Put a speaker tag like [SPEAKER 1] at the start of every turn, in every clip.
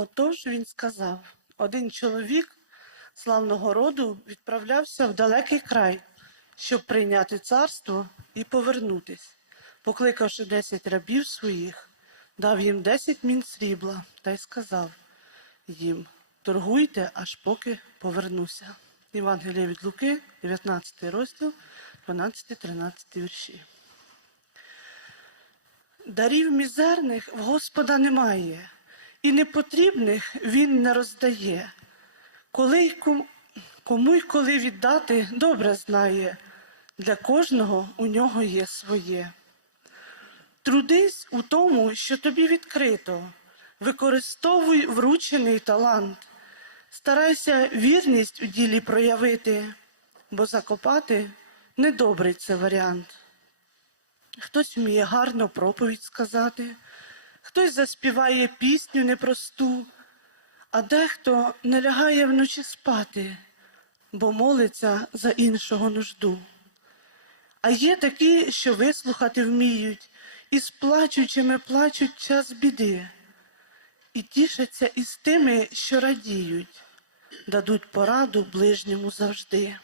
[SPEAKER 1] Отож він сказав: один чоловік славного роду відправлявся в далекий край, щоб прийняти царство і повернутись. Покликавши десять рабів своїх, дав їм десять мін срібла та й сказав їм: торгуйте, аж поки повернуся. Євангеліє від Луки, 19 розділ, 12-13 вірші. Дарів мізерних в Господа немає, і непотрібних він не роздає. Коли й ком- кому й коли віддати, добре знає, для кожного у нього є своє. Трудись у тому, що тобі відкрито, використовуй вручений талант, старайся вірність у ділі проявити, бо закопати недобрий це варіант. Хтось вміє гарно проповідь сказати, хтось заспіває пісню непросту, а дехто не лягає вночі спати, бо молиться за іншого нужду. А є такі, що вислухати вміють, і з плачучими плачуть час біди, і тішаться із тими, що радіють, дадуть пораду ближньому завжди.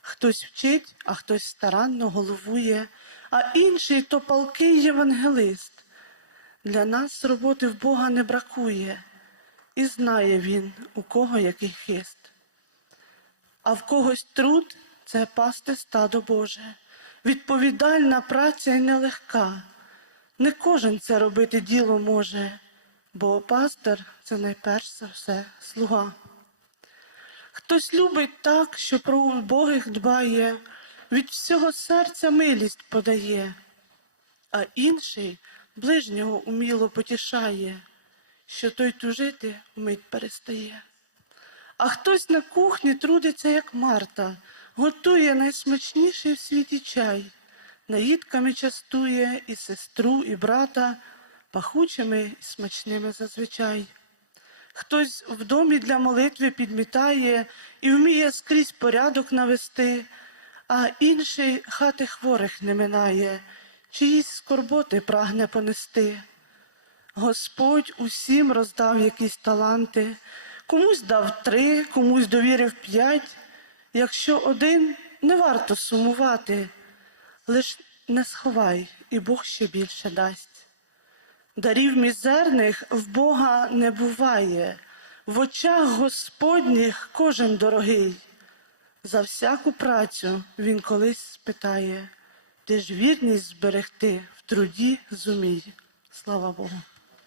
[SPEAKER 1] Хтось вчить, а хтось старанно головує, а інший то палкий євангелист. Для нас роботи в Бога не бракує, і знає він, у кого який хист. А в когось труд це пасти стадо Боже, відповідальна праця й нелегка. Не кожен це робити діло може, бо пастир це найперш за все слуга. Хтось любить так, що про убогих дбає, від всього серця милість подає, а інший ближнього уміло потішає, що той тужити вмить перестає. А хтось на кухні трудиться, як Марта, готує найсмачніший в світі чай, наїдками частує і сестру, і брата, пахучими і смачними зазвичай. Хтось в домі для молитви підмітає і вміє скрізь порядок навести, а інший хати хворих не минає, чиїсь скорботи прагне понести. Господь усім роздав якісь таланти, комусь дав три, комусь довірив п'ять. Якщо один, не варто сумувати, лиш не сховай, і Бог ще більше дасть. Дарів мізерних в Бога не буває, в очах Господніх кожен дорогий. За всяку працю він колись спитає, ти ж вірність зберегти в труді зумій. Слава Богу.